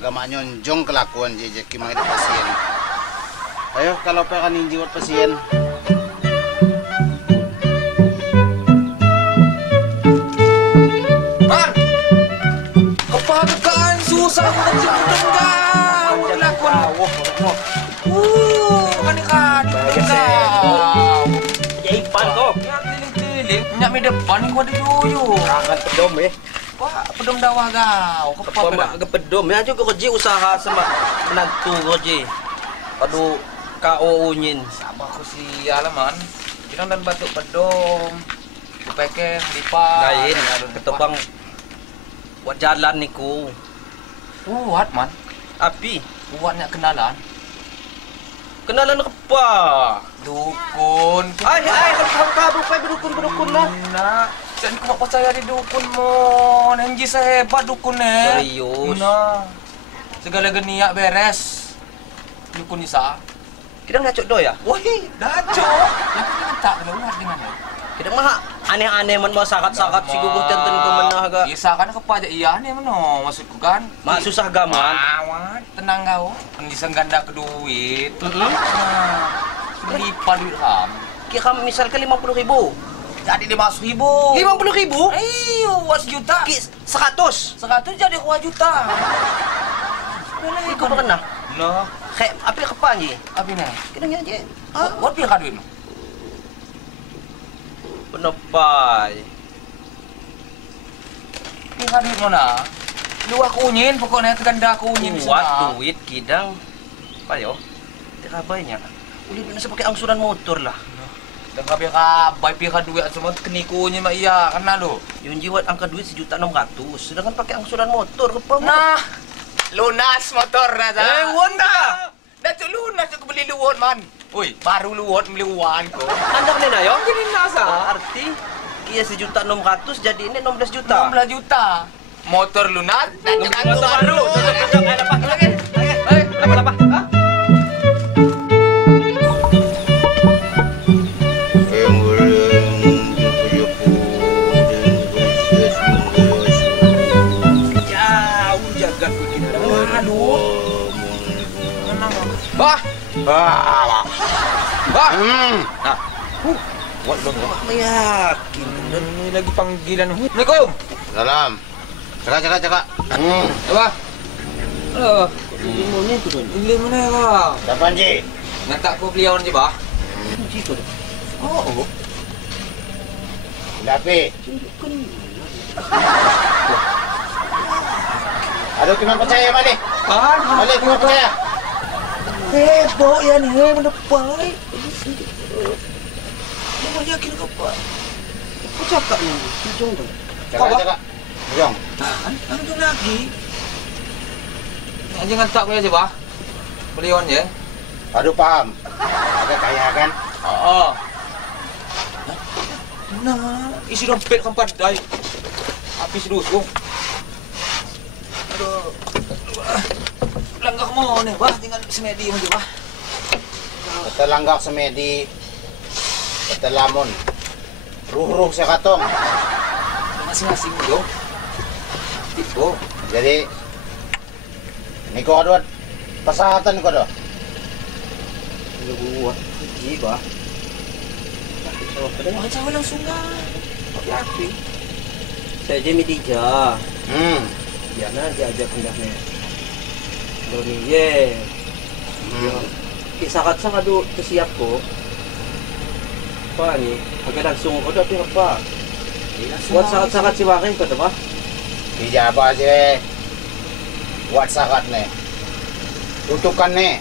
agama nyonjong kelakuan je kimang ada pasien. Ayo kalau pengen jiwat pasien. Man, kepadukaan susah kecil enggak. Kelakuan. Kan enggak. Jaipan kau. Nyak keliling-keliling, nyak mi depan kau ada duyuk. Jangan pedom Wah, pedom dawah kau. Kepa ke pedom ya juga kerja usaha sama menantu kerja. Padu kau unyin. Sama aku sial man. Kita dan batuk pedom. Dipeken, lipat. Lain ketebang buat jalan niku. Kuat man. Api Kuatnya kenalan. kenalan kepa. Dukun. Ai kabur pai berdukun lah. Nah, jangan kau percaya di dukun mon. Enji sehebat dukun Serius. Nah, segala geniak beres. Dukun Isa. Kita ngacok do ya? Wih, dacok. Yang kita tak keluar di mana? Kita mah aneh-aneh man mau sakat-sakat si guguh tenten ke menah ga. Isa kan kepa aja iya nih mano maksudku kan. Mak susah gaman. Awan, tenang kau. Enji sengganda ke duit. Nah, lipat duit ham. Kira misal ke 50.000. Jadi 50.000. 50.000? Iyo, buat sejuta. 100. 100 jadi 2 juta. Iku pernah. Loh, Kayak api kepa ni. apa ni? Kita nyaje. Buat pihak duit lo. Penepai. Pihak duit mana? Lu aku unyin, pokoknya keganda aku unyin di Buat sana. duit kidang. Payo. Tidak banyak. Uli bisa pakai angsuran motor lah. Dan kabai pihak duit semua kenikunya mak iya, kena lu. Yung jiwat angka duit 1.600.000. Sedangkan pakai angsuran motor kepa. Nah, lunas motor na sa. Won ka. Dato lunas aku beli luwon man. Uy, baru luwon beli uwan ko. Anda ni na yo? Jadi nasa. Arti kia 1.600.000 jadi ini 16 juta. 16 juta. Motor lunas dan Motor motor baru. Apa? Jauh jagat begini. Aduh. Bah, Ah. bah. Nah, What belum ya? Meyakin. Dan ini lagi panggilan. Assalamualaikum. salam. Cakap. Apa? Halo. Ilmunya itu kan. Ini mana ya, Bang? Siapa Ji? Nanti aku beli awan je, Bah. Jika dah. Oh. Dapi. Aduh, kena percaya balik. Balik kena percaya. Heboh ya nih, mendepai. Mau yakin kau apa? Kau cakap ni, hujung tu. Cakap. Jom. Anjung lagi. Jangan tak aku aja, Bah. Beli awan je. Aduh, paham. Agak kaya kan? Oh. Nah, isi dompet kan pandai. Habis dusung. Aduh. Langgak mau nih, Bah, tinggal semedi aja, Bah. Kata langgak semedi. Kata lamun. Ruh saya katong. Masing-masing yo. Tipu. Jadi ini kau ada pasahatan kau ada. Buat jiba. Wah, jangan langsung dah. Pakai api. Saya je midija. Ya Diana diajak hendaknya. Doni ye. Sakat-sakat tu tersiap ko. Apa ni? Agak langsung ko dah apa? Buat sakat-sakat si wakin ko ba? Bija apa aja. Buat sakat nih. Tutukan nih.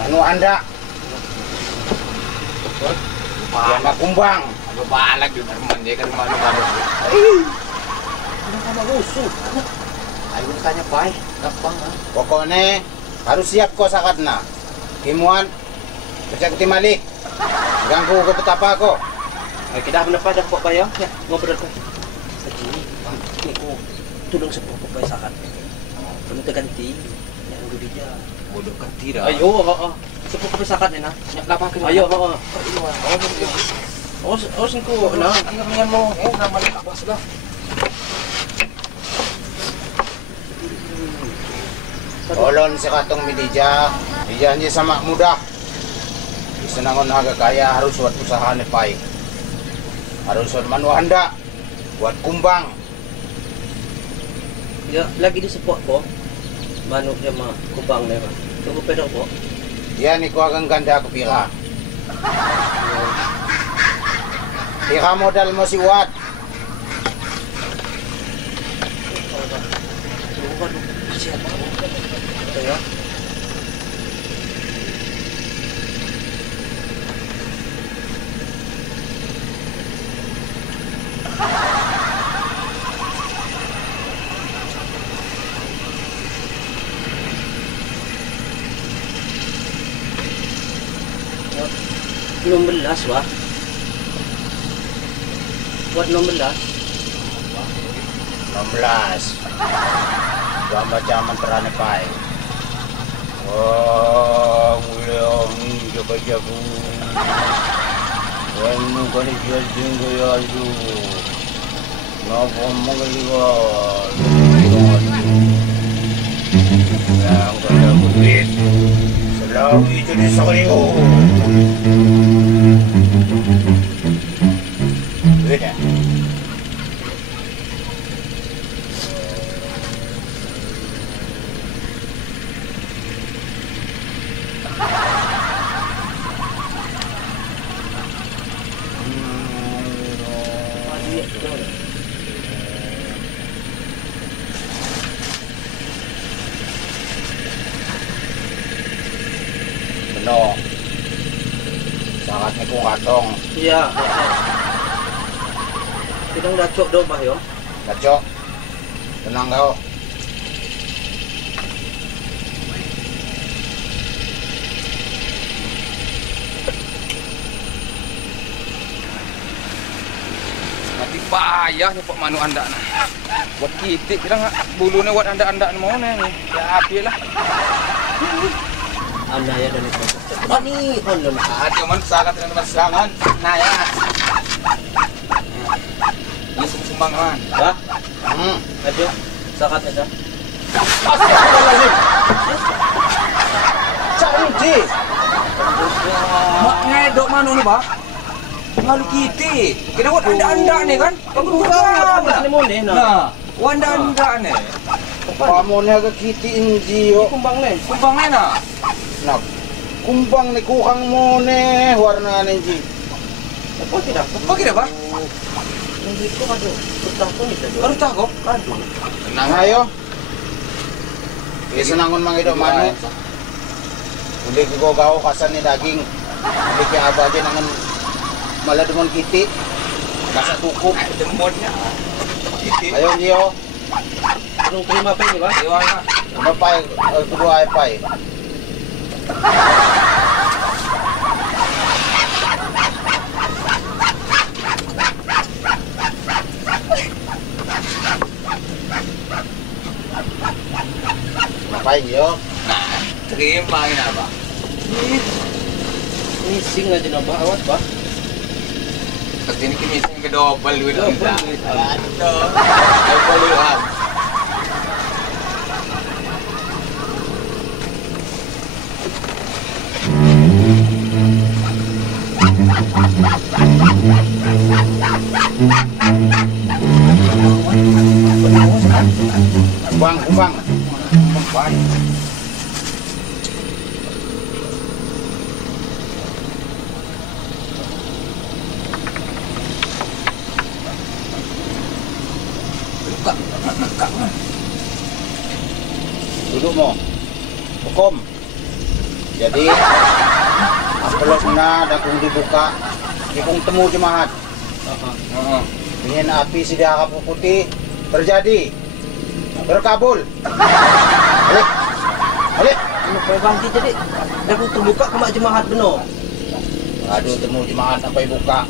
Manu anda. Yang nak kumbang. Agak balak di rumah dia kan malu-malu. Ano ka mausok? Ayaw mo tanya pa eh. Gampang ah. Pokoknya harus siap kau sakat na. Kimuan. Kerja timali. Ganggu ke petapa ko. Ay, kita na pa dah po kayo. Ya, ngobrol ko. Sa Jimmy, ni ko tulong sa po pa sakat. Kung taganti, yang gabi dia. Bodoh kan tidak. Ay, oo. Sa po pa sakat na. Lapakin mo. Ayo, oo. Oh, Osin ko na. ang ganyan mo. Naman labas ba? Olon si katong midija. Dijanji sama mudah. Senangon agak kaya harus buat usaha ni pai. Harus buat manuhanda. Buat kumbang. Ya, lagi di support po. Manuk dia mah kumbang dia mah. Tunggu pedok po. Dia ni ko agang ganda ko pira. Pira modal mo si Wat. Waduh, siapa po? Ito ya. Belum belas, Wah. Buat 16. 16. Gua baca mantra ni pai. Oh, mulai ni jaga-jaga. Wah, nu kan dia jenggo ya ayu. Napa monggo yang kaya duit. Selalu jadi sakriu. Duit ya? No. Sangat ni kung atong. Iya. Tidang dacok do bah yo. Kacok. Tenang kau. Mati payah ni Pak Manu anda nah. Buat kitik kita ngak bulunya buat anda mau nih. Ya api lah. Anda ya dan itu. Oh ni, on Ah, cuman sangat dengan masangan. Nah ya. Ini sumbang kan. Hah? Aduh, sakat aja. Astagfirullahaladzim. Cari. Mak ngedok Manu nih, Pak. Ngalu kitik. Kita buat anda nih kan. Kamu Apa ni mo ni? Nah, anda nih. Kamu ni agak kiti inji yo. Kumbang ni. Sumbang nih nah. Nak. Kumbang ni kuhang mo ni warna ni inji. Apa tidak? Apa kira, Pak? Hindi ko kado. Tutang ko ni kado. Baru tahu kok. Kado. Tenang ayo. Isenangon mangido manu. Uli ko gaw kasan ni daging. Uli ki aba aja nangan malah demon kiti. Kasa tukup. Demonnya. Kitik. Ayo Gio. Anong terima pa ni ba? Iwan na. Ano pa kedua ay pa. Ngapain Gio? Terima ini apa? Missing aja na ba? Awat ba? Pag tinikimising ka double with ang Double with ang. Double with ang. Kumbang. Kumbang. Duduk mo. Hukom. Jadi apelok na dan kung dibuka, di kung temu jemaat. Ingin api sidia kapuputi terjadi. Berkabul. Balik. Balik. Ano pa bang di jadi? Dah ko terbuka ke mak jemaat benar. Aduh temu jemaat apa buka.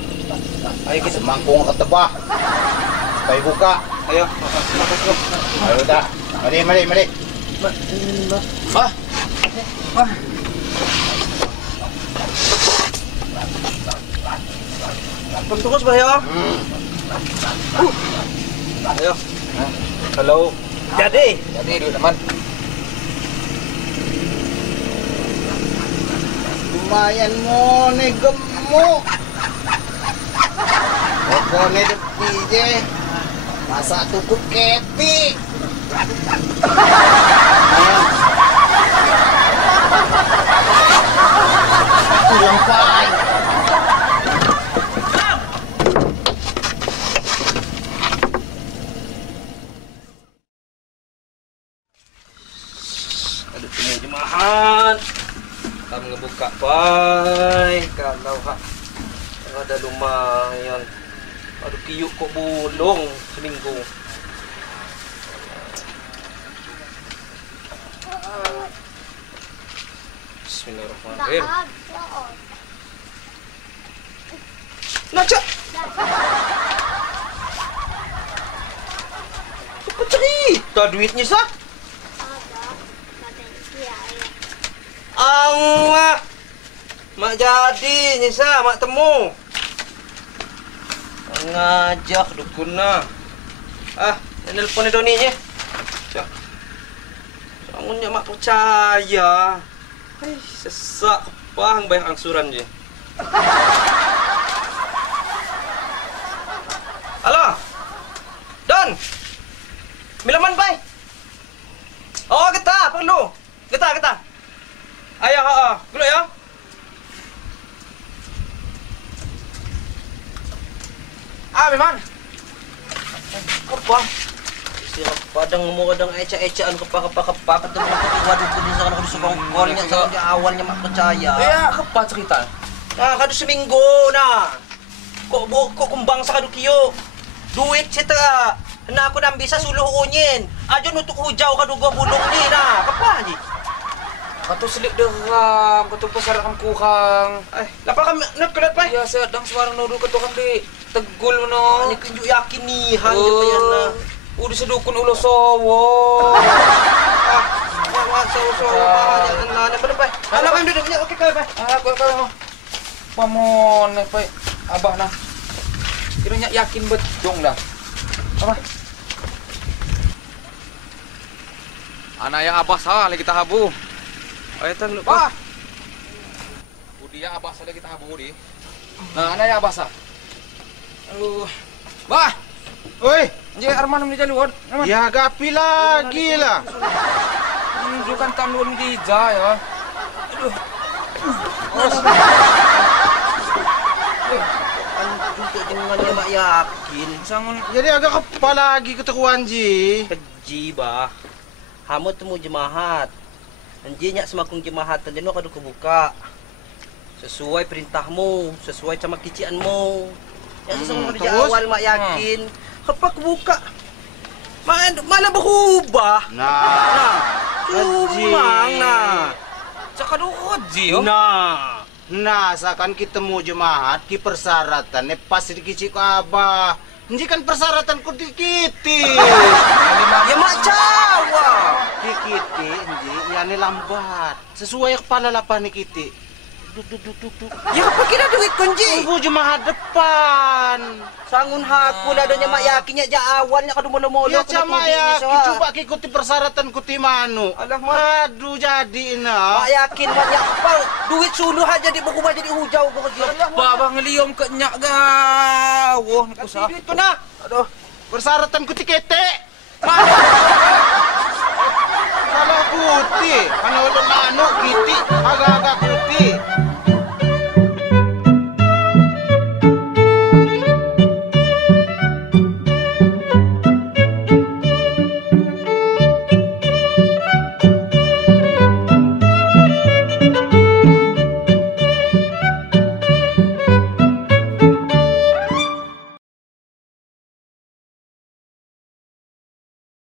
Ayo kita mangkung ketebah. Apa buka. Ayo. Ayo dah. Mari. Bah. Bah. Terus ba ya? Ayo. Hello. Jadi Jadi dulu teman. Lumayan mo ni gemuk. Pokoknya depi je. Masa tuku keti. Tulang pai. Aduh, temu jemaat. Kamu ngebuka pai. Kalau ada lumayan. Aduh, kiyuk kok bolong seminggu. Bismillahirrahmanirrahim. Nak cak. Apa cerita duitnya sah? Allah. Mak jadi Nisa, mak temu. Ngajak dukun nah. Nelpon Doni nya. Cak. Sangunnya mak percaya. Hai, sesak pang bayar angsuran je. Halo. Don. Milaman bay. Oh, kita perlu. Kita. Ayah, dulu ya. Memang. Apa? Sirap padang mo kadang eca-ecaan kepa ketemu waduh pun sa kana sukong kornya sa awalnya mak percaya. Apa cerita? Kadu seminggu na. Kok kumbang sa kadu kiyo. Duit sita. Na ako nang bisa suluh unyin. Ajo nutuk hujau kadu gua bulong ni na. Kapa ni? Katu selik deram, katu pasar kam kurang. Lapa kami nak kelat pa? Ya, saya dang suara nudu katu kam di tegul no. Ani kunju yakin ni han yan na. Udah sedukun ulo sowo. Sowo jangan nanya pada pa. Ala kami duduknya okey kau pa. Aku. Pamon pa abah nah. Kiranya yakin betong dah. Apa? Anaya abah salah lagi kita habu. Ayo tan lupa. Udia abah salah kita habu di. Nah, anaya abah sah. Aduh. Bah. Oi, Je Arman ni jaluan. ya gapi lagi lah. Tunjukkan tandun di ya. Aduh. Untuk jangan mak yakin. Sangun Jadi agak kepala lagi keteruan ji. Keji bah. Hamu temu jemaat. Anjinya semakung jemaat dan kadu kebuka. Sesuai perintahmu, sesuai sama kicianmu. Yang sesungguhnya dari awal mak yakin. Apa kebuka? Malah berubah. Nah, Cuma cakadu haji yo. Nah, seakan kita mau jemaat ki persyaratan pas dikicik ke abah. Ini kan persyaratan ku dikiti. Ya mak cawa. Dikiti, ini ya ni lambat. Sesuai kepala lapan ni kiti. Duk. Ya apa kira duit kunci? Ibu jemaat depan. Sangun hakul adanya mak yakinnya ja awalnya kadu molo-molo. Ya cama ya, coba ikuti persyaratan kuti manu. Alah mak. Aduh jadi nah. Mak yakin mak ya apa duit suluh aja berubah jadi hujau begitu. Babah ngeliom ke nyak gawah ni kusah. Duit tu nak. Aduh, persyaratan kuti ketek. Kalau kuti, kalau manu kiti agak-agak kuti.